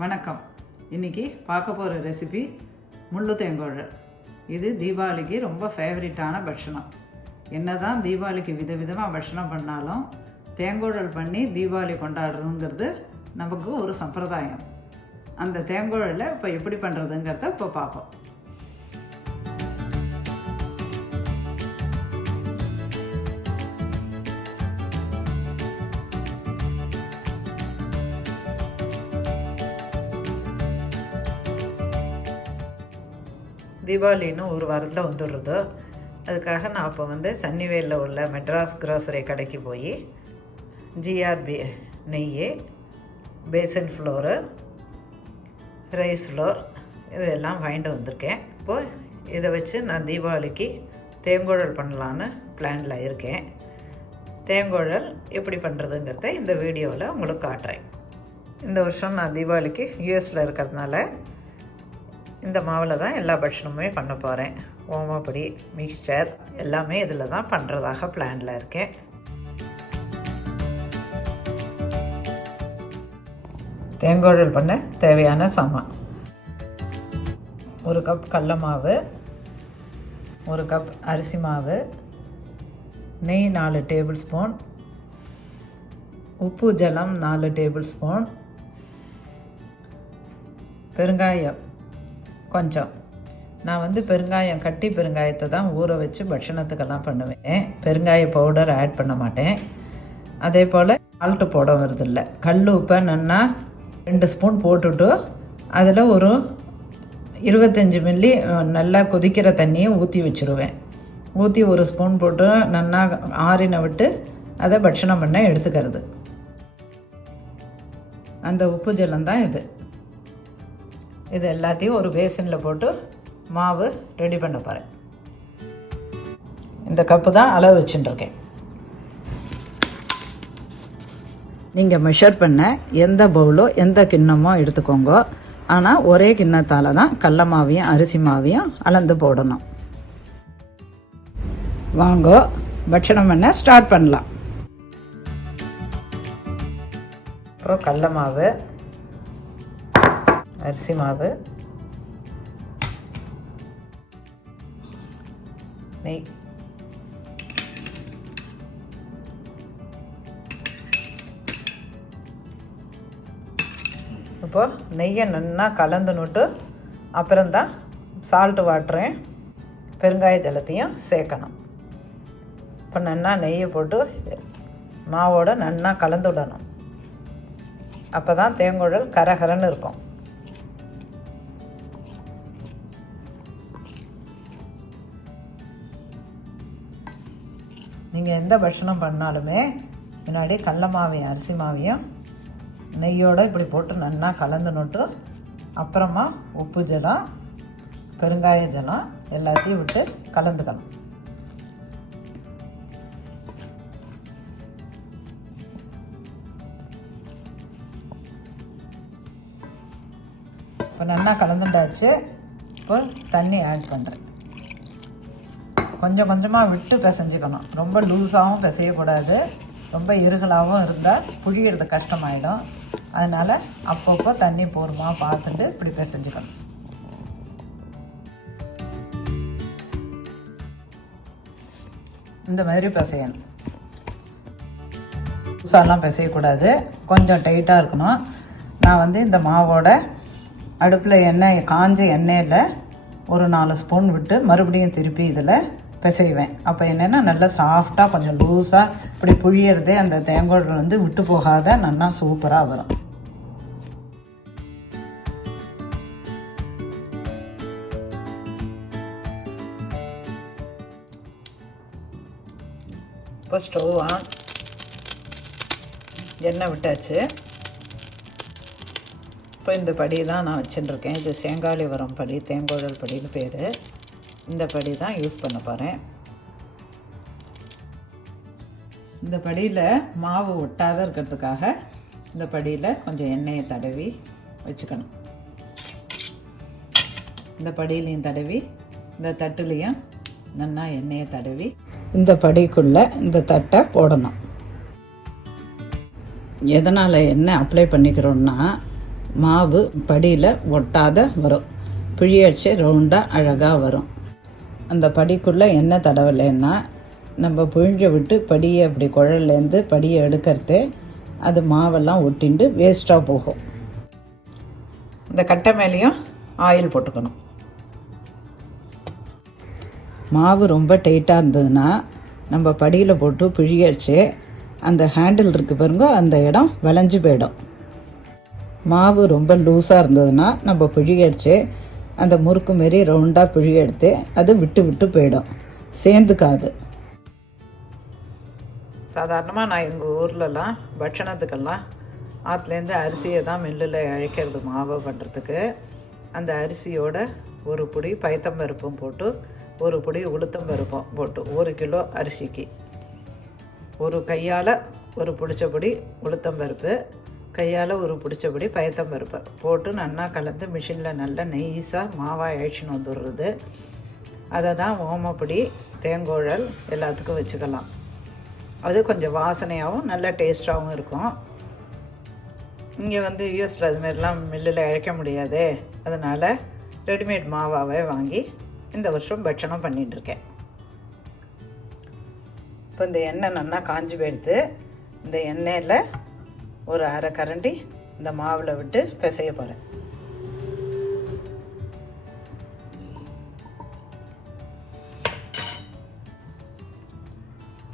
வணக்கம். இன்னைக்கு பார்க்க போகிற ரெசிபி முள்ளு தேங்கோழல் இது தீபாவளிக்கு ரொம்ப ஃபேவரட்டான பட்சணம். என்னதான் தீபாவளிக்கு விதவிதமாக பட்சணம் பண்ணாலும் தேங்கோழல் பண்ணி தீபாவளி கொண்டாடுறதுங்கிறது நமக்கு ஒரு சம்பிரதாயம். அந்த தேங்கோழலை இப்போ எப்படி பண்ணுறதுங்கிறத இப்போ பார்ப்போம். தீபாவளின்னு ஒரு வாரத்தில் வந்துடுறதோ. அதுக்காக நான் அப்போ வந்து சன்னிவேலில் உள்ள மெட்ராஸ் க்ரோசரி கடைக்கு போய் ஜிஆர்பி நெய் பேசன் ஃப்ளோரு ரைஸ் ஃப்ளோர் இதெல்லாம் வாங்கிட்டு வந்திருக்கேன். இப்போது இதை வச்சு நான் தீபாவளிக்கு தேங்குழல் பண்ணலான்னு பிளானில் இருக்கேன். தேங்குழல் எப்படி பண்ணுறதுங்கிறத இந்த வீடியோவில் உங்களுக்கு காட்டுறேன். இந்த வருஷம் நான் தீபாவளிக்கு யூஎஸில் இருக்கிறதுனால இந்த மாவில் தான் எல்லா பட்சணமுமே பண்ண போகிறேன் ஓமப்பொடி மிக்சர் எல்லாமே இதில் தான் பண்ணுறதாக பிளானில் இருக்கேன். தேங்கோழல் பண்ண தேவையான சாமான். ஒரு கப் கடல மாவு ஒரு கப் அரிசி மாவு நெய் நாலு டேபிள் ஸ்பூன் உப்பு ஜலம் நாலு டேபிள் ஸ்பூன் பெருங்காயம் கொஞ்சம். நான் வந்து பெருங்காயம் கட்டி பெருங்காயத்தை தான் ஊற வச்சு பட்சணத்துக்கெல்லாம் பண்ணுவேன். பெருங்காய பவுடர் ஆட் பண்ண மாட்டேன். அதே போல் சால்ட்டு போட வருதில்ல. கல் உப்பை நன்னா ரெண்டு ஸ்பூன் போட்டுட்டு அதில் ஒரு இருபத்தஞ்சி மில்லி நல்லா கொதிக்கிற தண்ணியை ஊற்றி வச்சுருவேன். ஊற்றி ஒரு ஸ்பூன் போட்டு நன்னா ஆறின விட்டு அதை பட்சணம் பண்ண எடுத்துக்கிறது. அந்த உப்பு ஜலம் தான் இது. இது எல்லாத்தையும் ஒரு பேசனில் போட்டு மாவு ரெடி பண்ண போகிறேன் இந்த கப்பு தான் அளவு வச்சுட்டுருக்கேன். நீங்கள் மெஷர் பண்ண எந்த பவுலோ எந்த கிண்ணமோ எடுத்துக்கோங்க. ஆனால் ஒரே கிண்ணத்தால் தான் கடல மாவையும் அரிசி மாவையும் அளந்து போடணும். வாங்க பட்சணம் பண்ண ஸ்டார்ட் பண்ணலாம். இப்போ கடல மாவு. அரிசி மாவு. நெய். இப்போ நெய்யை நன்னா கலந்துனுட்டு அப்புறம்தான் சால்ட்டு வாட்டரையும் பெருங்காய ஜலத்தையும் சேர்க்கணும். இப்போ நல்லா நெய்யை போட்டு மாவோட நல்லா கலந்து விடணும். அப்போ தான் தேங்குழல் கரகரன்னு இருக்கும். நீங்கள் எந்த பட்சணம் பண்ணாலுமே முன்னாடி கடல மாவையும் அரிசி மாவையும் நெய்யோடு இப்படி போட்டு நன்னா கலந்துனுட்டு அப்புறமா உப்பு ஜலம் பெருங்காய ஜலம் எல்லாத்தையும் விட்டு கலந்துக்கணும். இப்போ நல்லா கலந்துட்டாச்சு. இப்போ தண்ணி ஆட் பண்ணுறேன் கொஞ்சம் கொஞ்சமாக விட்டு பிசைஞ்சுக்கணும். ரொம்ப லூஸாகவும் பிசையக்கூடாது. ரொம்ப இருகலாகவும் இருந்தால் புழியறது கஷ்டமாயிடும். அதனால் அப்பப்போ தண்ணி போருமா பார்த்துட்டு இப்படி பிசைஞ்சுக்கணும். இந்த மாதிரி பிசையணும். லூஸாலாம் பிசையக்கூடாது. கொஞ்சம் டைட்டாக இருக்கணும். நான் வந்து இந்த மாவோட அடுப்பில் எண்ணெய் காஞ்ச எண்ணெயில் ஒரு நாலு ஸ்பூன் விட்டு மறுபடியும் திருப்பி இதில் பிசைவேன். அப்போ என்னென்னா நல்லா சாஃப்டாக கொஞ்சம் லூஸாக இப்படி புழியறதே அந்த தேங்காய் வந்து விட்டு போகாத நல்லா சூப்பராக வரும். இப்போ ஸ்டவ் ஆன் எண்ணெய் விட்டாச்சு. இப்போ இந்த படி தான் நான் வச்சுட்டுருக்கேன் இது சேங்காலி வரம் படி தேங்கோழல் படின்னு பேர். இந்த படி தான் யூஸ் பண்ண போகிறேன் இந்த படியில் மாவு ஒட்டாத இருக்கிறதுக்காக இந்த படியில் கொஞ்சம் எண்ணெயை தடவி வச்சுக்கணும். இந்த படியிலையும் தடவி இந்த தட்டுலேயும் நல்லா எண்ணெயை தடவி இந்த படிக்குள்ளே இந்த தட்டை போடணும். எதனால் எண்ணெய் அப்ளை பண்ணிக்கிறோன்னா மாவு படியில் ஒட்டாத வரும். பிழியடிச்சு ரவுண்டாக அழகாக வரும். அந்த படிக்குள்ளே எண்ணெய் தடவலைன்னா நம்ம புழிஞ்ச விட்டு படியை அப்படி குழல்லேருந்து படியை எடுக்கிறதே அது மாவெல்லாம் ஒட்டிண்டு வேஸ்ட்டாக போகும். இந்த கட்டை மேலேயும் ஆயில் போட்டுக்கணும். மாவு ரொம்ப டைட்டாக இருந்ததுன்னா நம்ம படியில் போட்டு பிழியடிச்சு அந்த ஹேண்டில் இருக்கு பாருங்க அந்த இடம் வளைஞ்சு போயிடும். மாவு ரொம்ப லூஸாக இருந்ததுன்னா நம்ம பிழியடிச்சு அந்த முறுக்கு மாரி ரவுண்டாக பிழி எடுத்து அது விட்டு விட்டு போயிடும். சேர்ந்துக்காது. சாதாரணமாக நான் எங்கள் ஊர்லலாம் பட்சணத்துக்கெல்லாம் ஆற்றுலேருந்து அரிசியை தான் மில்லில் இழைக்கிறது மாவு பண்ணுறதுக்கு அந்த அரிசியோட ஒரு பொடி பைத்தம்பருப்பும் போட்டு ஒரு பொடி உளுத்தம்பருப்பும் போட்டு ஒரு கிலோ அரிசிக்கு. ஒரு கையால் ஒரு பிடிச்சபடி உளுத்தம்பருப்பு கையால் ஒரு பிடிச்சபடி பயத்தம் பருப்பை போட்டு நல்லா கலந்து மிஷினில் நல்லா நெய்ஸாக மாவாக இழைச்சின்னு வந்துடுறது அதை தான் ஓமப்பொடி தேங்கோழல் எல்லாத்துக்கும் வச்சுக்கலாம். அது கொஞ்சம் வாசனையாகவும் நல்ல டேஸ்ட்டாகவும் இருக்கும். இங்கே வந்து யூஎஸில் அதுமாரிலாம் மில்லில் இழைக்க முடியாது. அதனால் ரெடிமேட் மாவாவே வாங்கி இந்த வருஷம் பட்சணம் பண்ணிகிட்ருக்கேன் இப்போ இந்த எண்ணெய் நல்லா காஞ்சி போயிடுது. இந்த எண்ணெயில் ஒரு அரை கரண்டி இந்த மாவில் விட்டு பிசைய போகிறேன்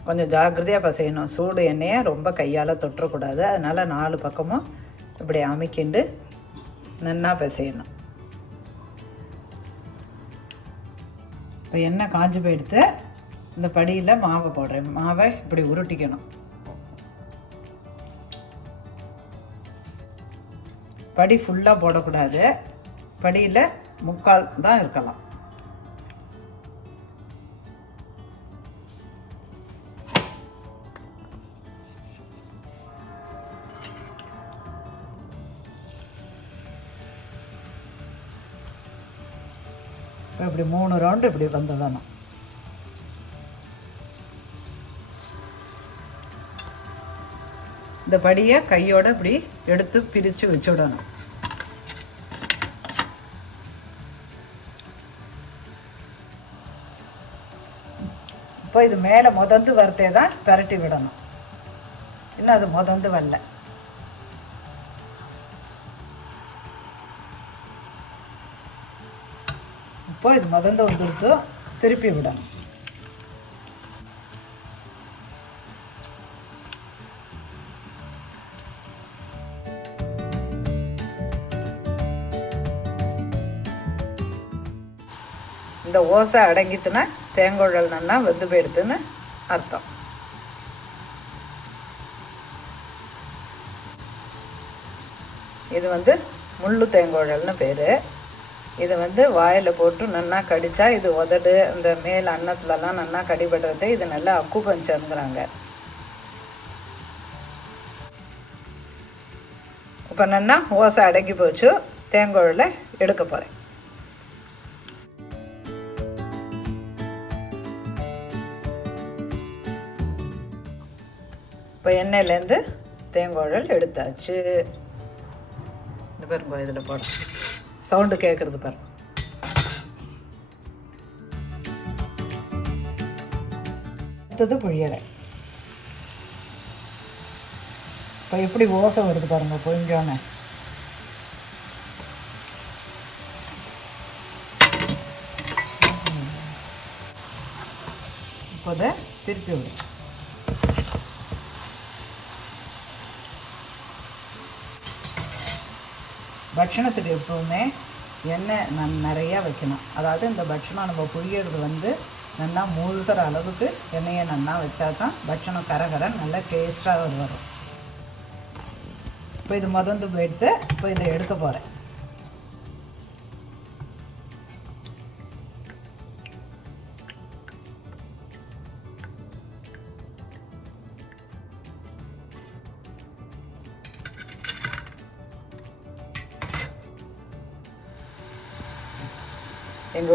கொஞ்சம் ஜாக்கிரதையாக பசையணும். சூடு எண்ணெயை ரொம்ப கையால் தொட்டுறக்கூடாது அதனால் நாலு பக்கமும் இப்படி அமைக்கிண்டு நன்னா பிசையணும். இப்போ எண்ணெய் காஞ்சி போயிடுத்து இந்த படியில் மாவை போடுறேன். மாவை இப்படி உருட்டிக்கணும். படி ஃபுல்லாக போடக்கூடாது. படியில் முக்கால் தான் இருக்கலாம். இப்போ இப்படி மூணு ரவுண்டு இப்படி வந்துடணும் இந்த படியை கையோட இப்படி எடுத்து பிரித்து வச்சுடணும். இப்போ இது மேலே முதந்து வரத்தே தான் பரட்டி விடணும். இன்னும் அது முதந்து வரல. இப்போ இது முதந்து வந்துடுத்து திருப்பி விடணும். இந்த ஓசை அடங்கிச்சுன்னா தேங்குழல் நன்னா வெந்து போயிடுதுன்னு அர்த்தம். இது வந்து முள்ளு தேங்குழல்னு பேர். இது வந்து வாயில் போட்டு நல்லா கடிச்சா இது உதடு இந்த மேல் அன்னத்துலலாம் நல்லா கடிபடுறது இது நல்லா அக்கு பஞ்சங்கிறாங்க இப்போ நன்னா ஓசை அடங்கி போச்சு. தேங்குழலை எடுக்க போகிறேன் எண்ணெயிலேருந்து தேங்குழல் எடுத்தாச்சு. இந்த பாருங்க இதில் போட. சவுண்டு கேட்குறது பாருங்க அடுத்தது புழியலை இப்போ எப்படி ஓசை வருது பாருங்க புழிஞ்சோன்னே இப்போதை திருப்பி விடுவோம் பட்சணத்துக்கு எப்பவுமே எண்ணெய் நன் நிறையா வைக்கணும். அதாவது இந்த பட்சணம் நம்ம புளியறது வந்து நல்லா மூழ்கிற அளவுக்கு எண்ணெயை நல்லா வச்சா தான் பட்சணம் கரகர நல்லா டேஸ்ட்டாக வரும். இப்போ இது மொதந்து போயிட்டு இப்போ இதை எடுக்க போகிறேன்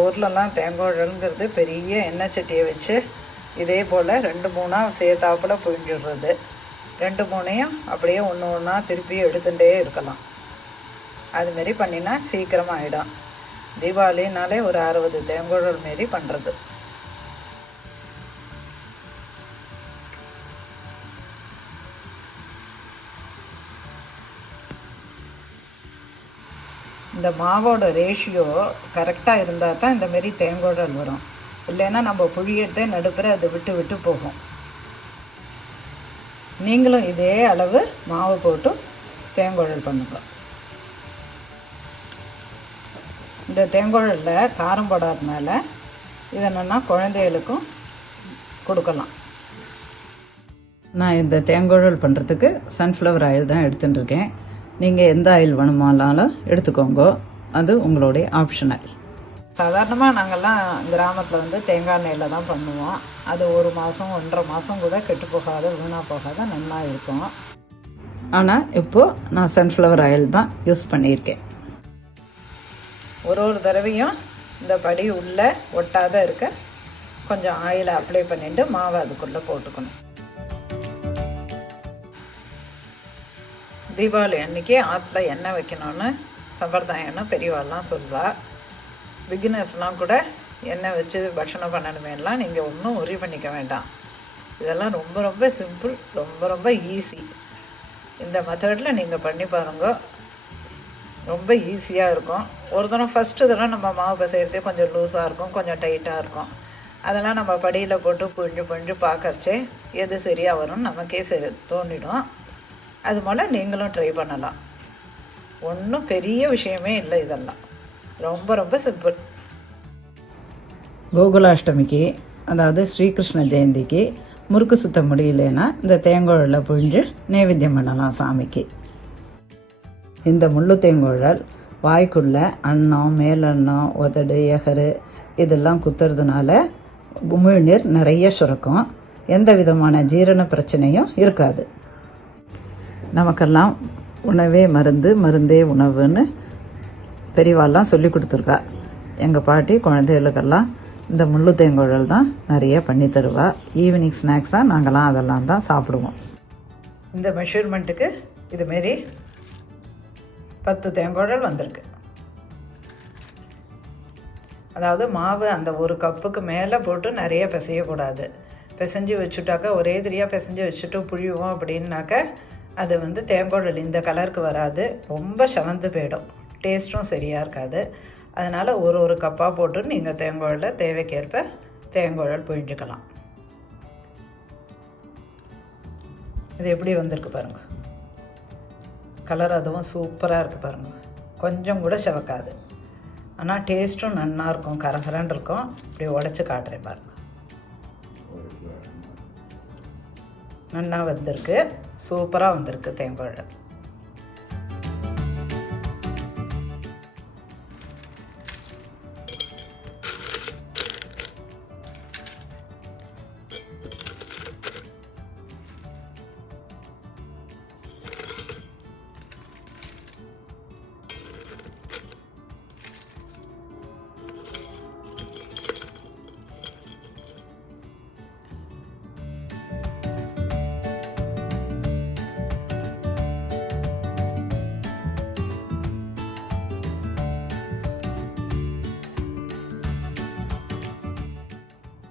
ஊர்லலாம் தேங்கோழல்ங்கிறது பெரிய எண்ணெய் சட்டியை வச்சு இதே போல் ரெண்டு மூணாக சேர்த்தாப்புல புழிஞ்சிடுறது. ரெண்டு மூணையும் அப்படியே ஒன்று ஒன்றா திருப்பி எடுத்துகிட்டே இருக்கலாம். அதுமாரி பண்ணினா சீக்கிரமாக ஆகிடும் தீபாவளினாலே ஒரு அறுபது தேங்குழல் மாரி பண்ணுறது இந்த மாவோட ரேஷியோ கரெக்டாக இருந்தால் தான் இந்த மாரி வரும். இல்லைன்னா நம்ம புழியத்தை நடுப்புற அது விட்டு விட்டு போகும். நீங்களும் இதே அளவு மாவு போட்டு தேங்குழல் பண்ணுங்கள் இந்த தேங்குழலில் காரம் போடாதனால இது என்னென்னா குழந்தைகளுக்கும் கொடுக்கலாம். நான் இந்த தேங்குழல் பண்ணுறதுக்கு சன்ஃப்ளவர் ஆயில் தான் எடுத்துட்டுருக்கேன் நீங்கள் எந்த ஆயில் வேணுமானாலும் எடுத்துக்கோங்க. அது உங்களுடைய ஆப்ஷனல் சாதாரணமாக நாங்கள்லாம் கிராமத்தில் வந்து தேங்காய் எண்ணெயில் தான் பண்ணுவோம். அது ஒரு மாதம் ஒன்றரை மாதம் கூட கெட்டு போகாத வீணாக போகாத நல்லா இருக்கும். ஆனால் இப்போது நான் சன்ஃப்ளவர் ஆயில் தான் யூஸ் பண்ணியிருக்கேன். ஒரு ஒரு தடவையும் இந்த படி உள்ளே ஒட்டாத இருக்க கொஞ்சம் ஆயிலை அப்ளை பண்ணிட்டு மாவை அதுக்குள்ளே போட்டுக்கணும். தீபாவளி அன்னைக்கு ஆற்றுல எண்ணெய் வைக்கணும்னு சம்பிரதாயம்னு பெரியவாள்லாம் சொல்வாள் பிகினர்ஸ்லாம் கூட எண்ணெய் வச்சு பட்சணம் பண்ணணுமேலாம் நீங்கள் ஒன்றும் உரி பண்ணிக்க வேண்டாம். இதெல்லாம் ரொம்ப ரொம்ப சிம்பிள் ரொம்ப ரொம்ப ஈஸி இந்த மெத்தடில் நீங்கள் பண்ணி பாருங்க. ரொம்ப ஈஸியாக இருக்கும். ஒரு தரம் ஃபஸ்ட்டு தரம் நம்ம மாவு பிசைகிறதே கொஞ்சம் லூஸாக இருக்கும் கொஞ்சம் டைட்டாக இருக்கும். அதெல்லாம் நம்ம படியில் போட்டு புழிஞ்சு புழிஞ்சு பார்க்கறச்சே எது சரியாக வரும்னு நமக்கே சரி தோண்டிடும் அது போல் நீங்களும் ட்ரை பண்ணலாம். ஒன்றும் பெரிய விஷயமே இல்லை இதெல்லாம். ரொம்ப ரொம்ப சிம்பிள் கோகுலாஷ்டமிக்கு அதாவது ஸ்ரீகிருஷ்ண ஜெயந்திக்கு முறுக்கு சுத்த முடியலன்னா இந்த தேங்குழலை புழிஞ்சு நைவேத்தியம் பண்ணலாம் சாமிக்கு. இந்த முள்ளு தேங்கோழல் வாய்க்குள்ள அன்னம் மேலன்னம் உதடு எகரு இதெல்லாம் குத்துறதுனால குமிழ்நீர் நிறைய சுரக்கும். எந்த விதமான ஜீரண பிரச்சனையும் இருக்காது. நமக்கெல்லாம் உணவே மருந்து மருந்தே உணவுன்னு பெரியவாள்லாம் சொல்லி கொடுத்துருக்கா. எங்கள் பாட்டி குழந்தைகளுக்கெல்லாம் இந்த முள்ளு தேங்குழல் தான் நிறைய பண்ணி தருவா. ஈவினிங் ஸ்நாக்ஸ் தான் நாங்கள்லாம் அதெல்லாம் தான் சாப்பிடுவோம். இந்த மெஷர்மெண்ட்டுக்கு இதுமாரி பத்து தேங்குழல் வந்திருக்கு. அதாவது மாவு அந்த ஒரு கப்புக்கு மேலே போட்டு நிறைய பிசையக்கூடாது. பிசைஞ்சு வச்சுட்டாக்கா ஒரே தெரியாக பிசைஞ்சு வச்சுட்டு புழிவோம் அப்படின்னாக்க அது வந்து தேங்குழல் இந்த கலருக்கு வராது. ரொம்ப செவந்து போயிடும். டேஸ்ட்டும் சரியாக இருக்காது. அதனால் ஒரு ஒரு கப்பாக போட்டு நீங்கள் தேங்குழலை தேவைக்கேற்ப தேங்குழல் புழிஞ்சுக்கலாம். இது எப்படி வந்திருக்கு பாருங்கள் கலர் அதுவும் சூப்பராக இருக்குது பாருங்கள் கொஞ்சம் கூட செவக்காது. ஆனால் டேஸ்ட்டும் நல்லா இருக்கும் கரகரன் இருக்கும். இப்படி உடச்சி காட்டுறேன் பாருங்கள் நல்லா வந்திருக்கு. சூப்பராக வந்திருக்கு தேங்காய்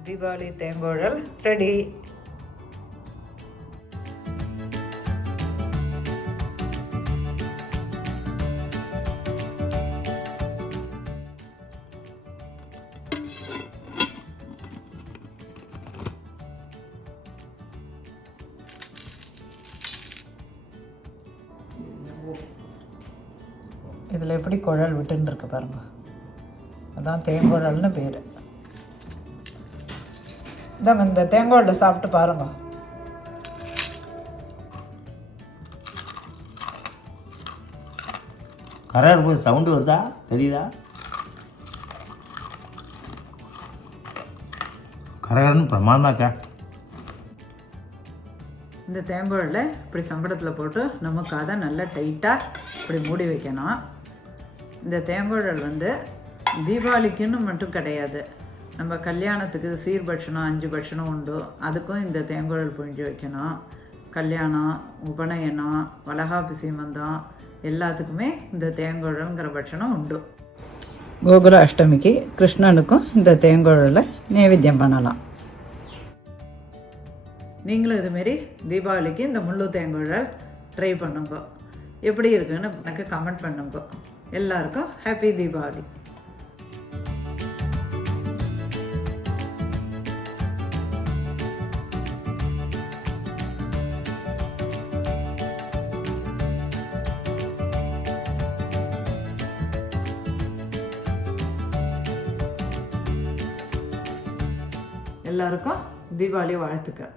தீபாவளி தேங்கோழல் ரெடி. இதில் எப்படி குழல் விட்டுன்னு இருக்கு பாருங்க. அதான் தேங்குழல்னு பேர். இதாங்க இந்த தேங்குழலை சாப்பிட்டு பாருங்க கரையார் போய் சவுண்டு வருதா தெரியுதா கரையாருன்னு பிரமாதமாக்கா இந்த தேங்குழலை இப்படி சங்கடத்தில் போட்டு நம்ம காதை நல்லா டைட்டாக இப்படி மூடி வைக்கணும். இந்த தேங்குழல் வந்து தீபாவளிக்குன்னு மட்டும் கிடையாது. நம்ம கல்யாணத்துக்கு சீர்பட்சணம் அஞ்சு பட்சணம் உண்டு. அதுக்கும் இந்த தேங்குழல் புழிஞ்சு வைக்கணும். கல்யாணம் உபநயனம் வளகாப்பு சீமந்தம் எல்லாத்துக்குமே இந்த தேங்குழல்ங்கிற பட்சணம் உண்டு. கோகுல அஷ்டமிக்கு கிருஷ்ணனுக்கும் இந்த தேங்குழலை நைவேத்தியம் பண்ணலாம். நீங்களும் இதுமாரி தீபாவளிக்கு இந்த முள்ளு தேங்குழல் ட்ரை பண்ணுங்க. எப்படி இருக்குன்னு எனக்கு கமெண்ட் பண்ணுங்க. எல்லாருக்கும் ஹாப்பி தீபாவளி. எல்லாருக்கும் தீபாவளி வாழ்த்துக்கள்.